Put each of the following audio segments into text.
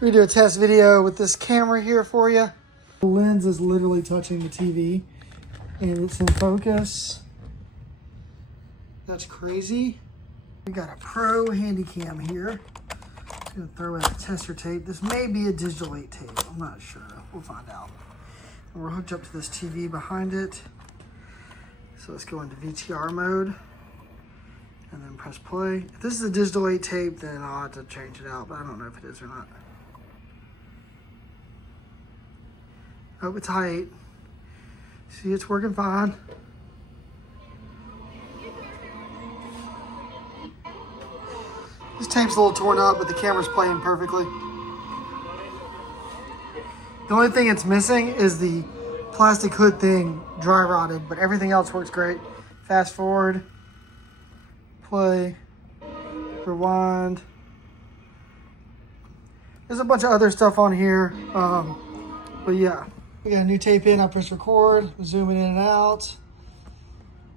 We do a test video with this camera here for you. The lens is literally touching the TV and it's in focus. That's crazy. We got a Pro Handycam here. I'm gonna throw in a tester tape. This may be a digital 8 tape. I'm not sure. We'll find out. And we're hooked up to this TV behind it. So let's go into VTR mode and then press play. If this is a digital 8 tape, then I'll have to change it out, but I don't know if it is or not. Oh, it's Hi8. See, it's working fine. This tape's a little torn up, but the camera's playing perfectly. The only thing it's missing is the plastic hood thing dry rotted, but everything else works great. Fast forward, play, rewind. There's a bunch of other stuff on here, but yeah. We got a new tape in, I press record, zooming in and out.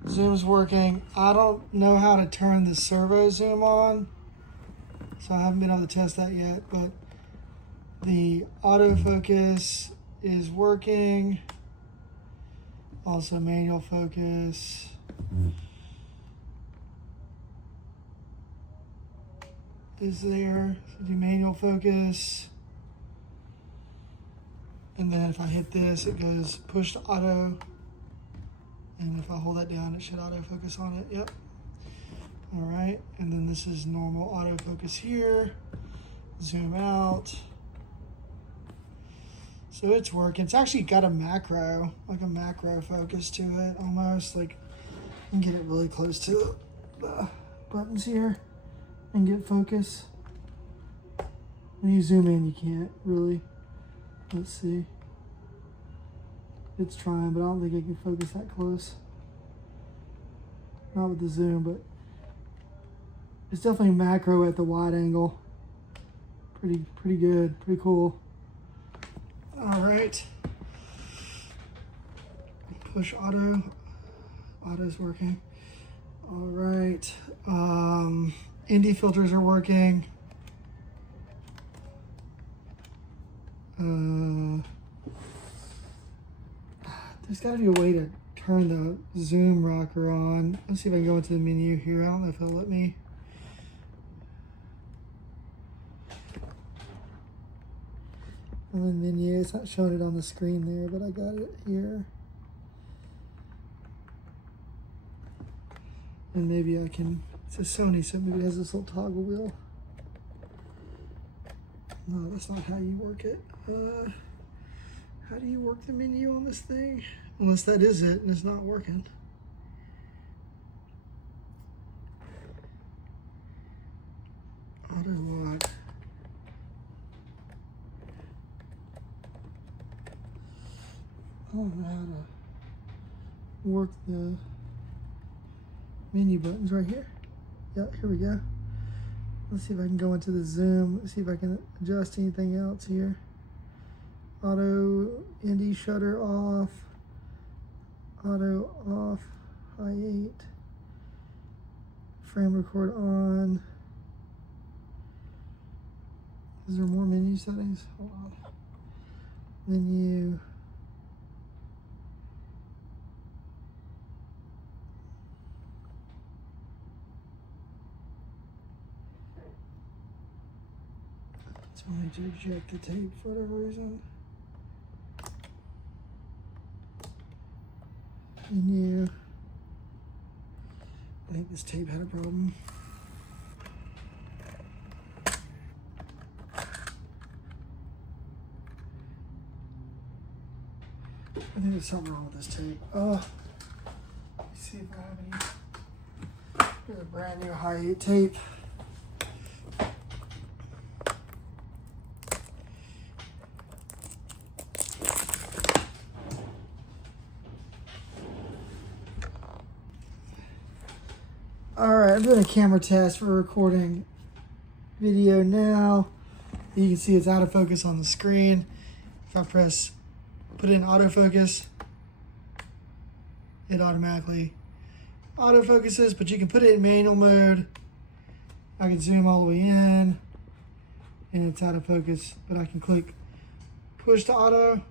Zoom's working. I don't know how to turn the servo zoom on, so I haven't been able to test that yet, but the autofocus is working. Also manual focus. Is there, so do manual focus. And then if I hit this, it goes push to auto. And if I hold that down, it should autofocus on it, yep. All right, and then this is normal autofocus here. Zoom out. So it's working. It's actually got a macro, like a macro focus to it almost. Like, you can get it really close to the buttons here and get focus. When you zoom in, you can't really. Let's see. It's trying, but I don't think it can focus that close. Not with the zoom, but it's definitely macro at the wide angle. Pretty good, pretty cool. All right. Push auto. Auto's working. All right. ND filters are working. There's got to be a way to turn the zoom rocker on. Let's see if I can go into the menu here. I don't know if it'll let me. And the menu, it's not showing it on the screen there, but I got it here. And maybe I can, it's a Sony, so maybe it has this little toggle wheel. No, that's not how you work it. How do you work the menu on this thing? Unless that is it and it's not working. Auto lock. I don't know how to work the menu buttons right here. Yep, here we go. Let's see if I can go into the zoom. Let's see if I can adjust anything else here. Auto ND shutter off. Auto off. Hi8. Frame record on. Is there more menu settings? Hold on. Menu. So I need to eject the tape for whatever reason. Menu. I think this tape had a problem. I think there's something wrong with this tape. Let's see if I have any. Here's a brand new Hi8 tape. All right, I'm doing a camera test for recording video now. You can see it's out of focus on the screen. If I press put in autofocus, it automatically autofocuses, but you can put it in manual mode. I can zoom all the way in and it's out of focus, but I can click push to auto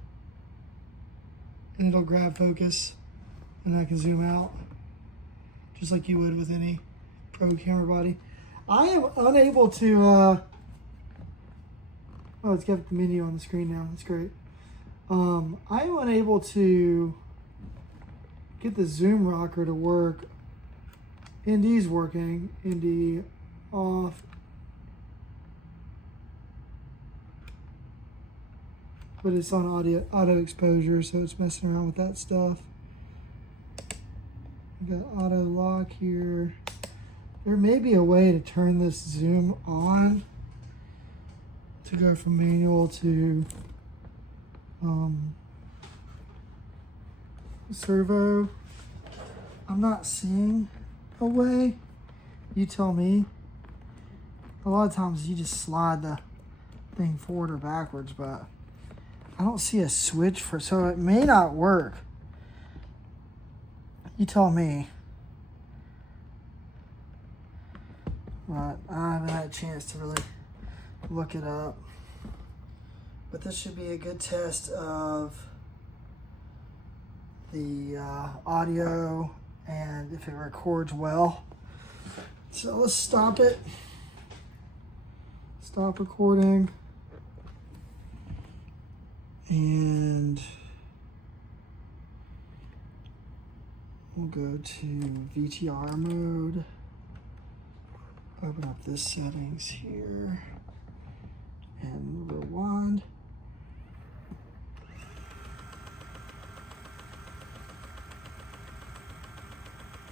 and it'll grab focus, and I can zoom out just like you would with any pro camera body. I am unable to, oh, it's got the menu on the screen now, that's great. I am unable to get the zoom rocker to work. ND's working, ND off. But it's on auto exposure, so it's messing around with that stuff. We got auto lock here. There may be a way to turn this zoom on to go from manual to servo. I'm not seeing a way. You tell me. A lot of times you just slide the thing forward or backwards, but I don't see a switch for, so it may not work. You tell me. But I haven't had a chance to really look it up. But this should be a good test of the audio and if it records well. So let's stop it. Stop recording. And we'll go to VTR mode. Open up this settings here and rewind.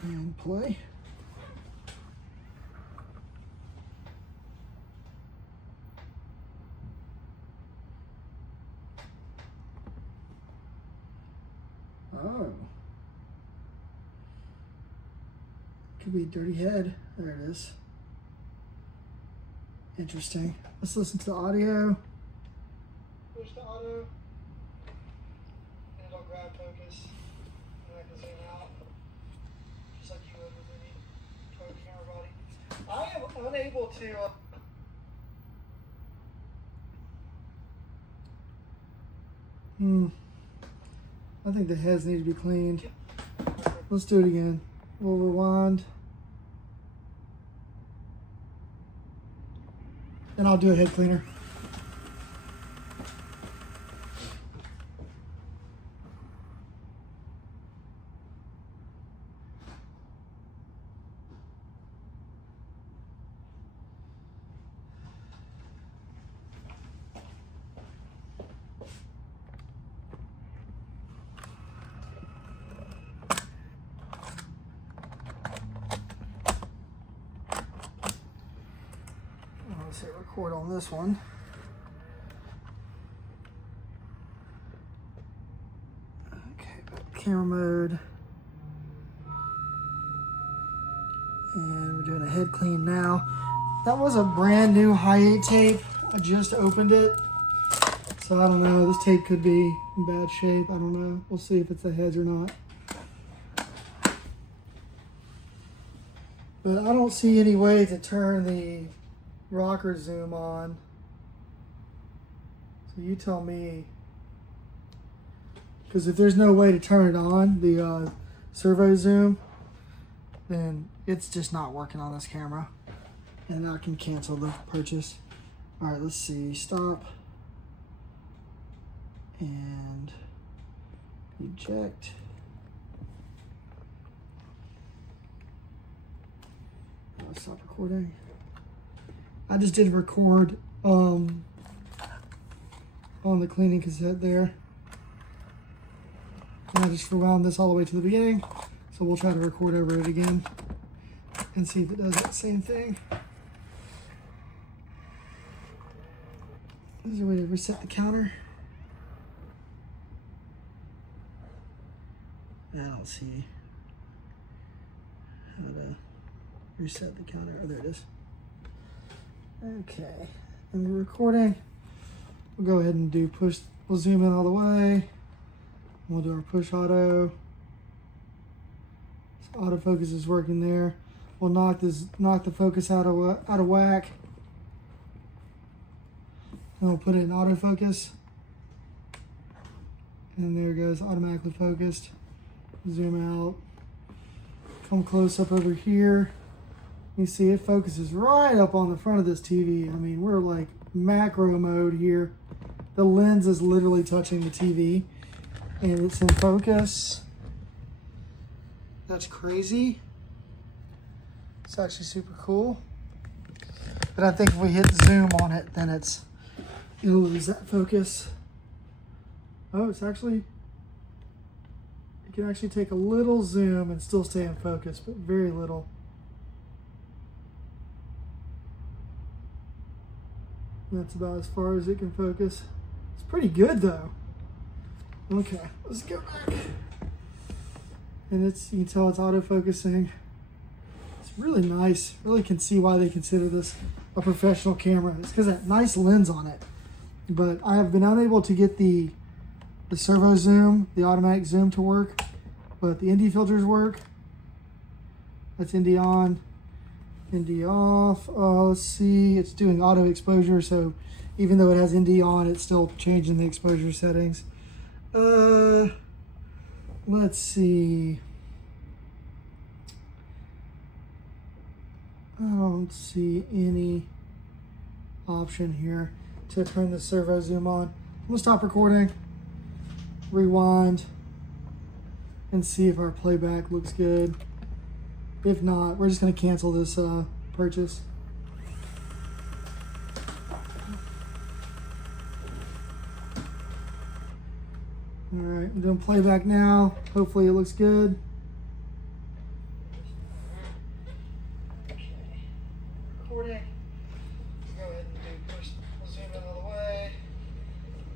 And play. Oh. Could be dirty head. There it is. Interesting. Let's listen to the audio. Push the audio. And it'll grab focus. And I can zoom out. Just like you would with any pro camera body. I am unable to... I think the heads need to be cleaned. Let's do it again. We'll rewind. And I'll do a head cleaner. Let's hit record on this one. Okay, camera mode. And we're doing a head clean now. That was a brand new Hi8 tape. I just opened it. So I don't know, this tape could be in bad shape. I don't know. We'll see if it's the heads or not. But I don't see any way to turn the rocker zoom on. So you tell me. Because if there's no way to turn it on, the servo zoom, then it's just not working on this camera. And I can cancel the purchase. Alright, let's see. Stop. And eject. Stop recording. I just did record on the cleaning cassette there. And I just rewound this all the way to the beginning. So we'll try to record over it again and see if it does that same thing. Is there a way to reset the counter? I don't see how to reset the counter. Oh, there it is. Okay, and we're recording. We'll go ahead and do push. We'll zoom in all the way. We'll do our push auto. So autofocus is working there. We'll knock the focus out of whack. And we'll put it in autofocus. And there it goes, automatically focused. Zoom out. Come close up over here. You see it focuses right up on the front of this TV. I mean, we're like macro mode here. The lens is literally touching the TV. And it's in focus. That's crazy. It's actually super cool. But I think if we hit zoom on it, then it'll lose that focus. Oh, it can actually take a little zoom and still stay in focus, but very little. That's about as far as it can focus. It's pretty good though. Okay, let's go back. And you can tell it's autofocusing. It's really nice. Really can see why they consider this a professional camera. It's because that nice lens on it. But I have been unable to get the servo zoom, the automatic zoom to work, but the ND filters work. That's ND on, ND off. Let's see, it's doing auto exposure, so even though it has ND on, it's still changing the exposure settings. Let's see. I don't see any option here to turn the servo zoom on. I'm gonna stop recording, rewind, and see if our playback looks good. If not, we're just gonna cancel this purchase. All right, I'm doing playback now. Hopefully it looks good. Recording. Go ahead and do push, zoom in all the way.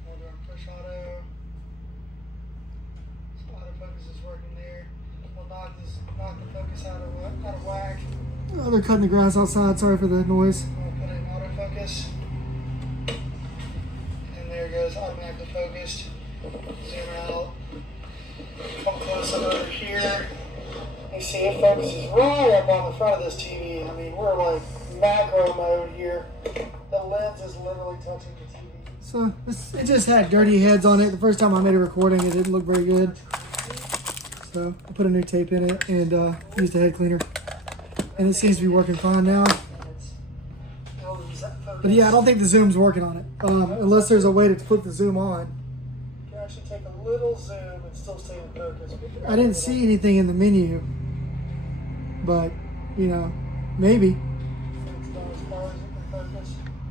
We'll do our push auto. So autofocus is working there. We'll knock the focus out of whack. Oh, they're cutting the grass outside. Sorry for the noise. We'll put it in autofocus. And there it goes, automatically focused. Zoom out. Come close up over here. You see it focuses right up on the front of this TV. I mean, we're like macro mode here. The lens is literally touching the TV. So it just had dirty heads on it. The first time I made a recording, it didn't look very good. So I put a new tape in it and used a head cleaner. And it seems to be working fine now. But yeah, I don't think the zoom's working on it. Unless there's a way to flip the zoom on. You can actually take a little zoom and still stay in focus. I didn't see anything in the menu. But, you know, maybe.